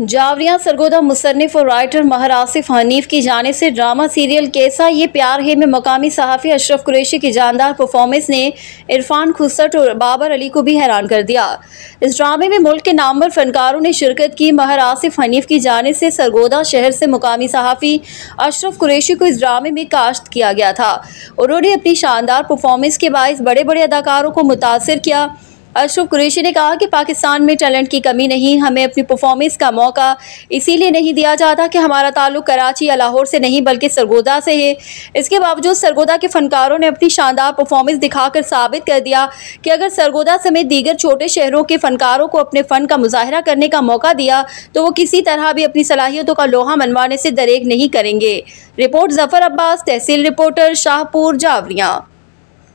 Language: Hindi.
जावरिया सरगोदा मुसन्निफ और राइटर महर आसिफ हनीफ की जानिब से ड्रामा सीरियल कैसा ये प्यार है में मकामी सहाफ़ी अशरफ कुरैशी की जानदार परफॉर्मेंस ने इरफान खुसट और बाबर अली को भी हैरान कर दिया। इस ड्रामे में मुल्क के नामवर फनकारों ने शिरकत की। महर आसिफ हनीफ की जानिब से सरगोदा शहर से मकामी सहाफ़ी अशरफ कुरैशी को इस ड्रामे में कास्ट किया गया था। उन्होंने अपनी शानदार परफॉर्मेंस के बाइस बड़े बड़े अदाकारों को मुतासिर किया। अशरफ कुरैशी ने कहा कि पाकिस्तान में टैलेंट की कमी नहीं, हमें अपनी परफॉर्मेंस का मौका इसीलिए नहीं दिया जाता कि हमारा ताल्लुक कराची या लाहौर से नहीं बल्कि सरगोदा से है। इसके बावजूद सरगोदा के फनकारों ने अपनी शानदार परफॉर्मेंस दिखाकर साबित कर दिया कि अगर सरगोदा समेत दीगर छोटे शहरों के फनकारों को अपने फ़न का मुजाहरा करने का मौका दिया तो वो किसी तरह भी अपनी सलाहियतों का लोहा मनवाने से दरेग नहीं करेंगे। रिपोर्ट जफ़र अब्बास, तहसील रिपोर्टर, शाहपुर, जावरिया।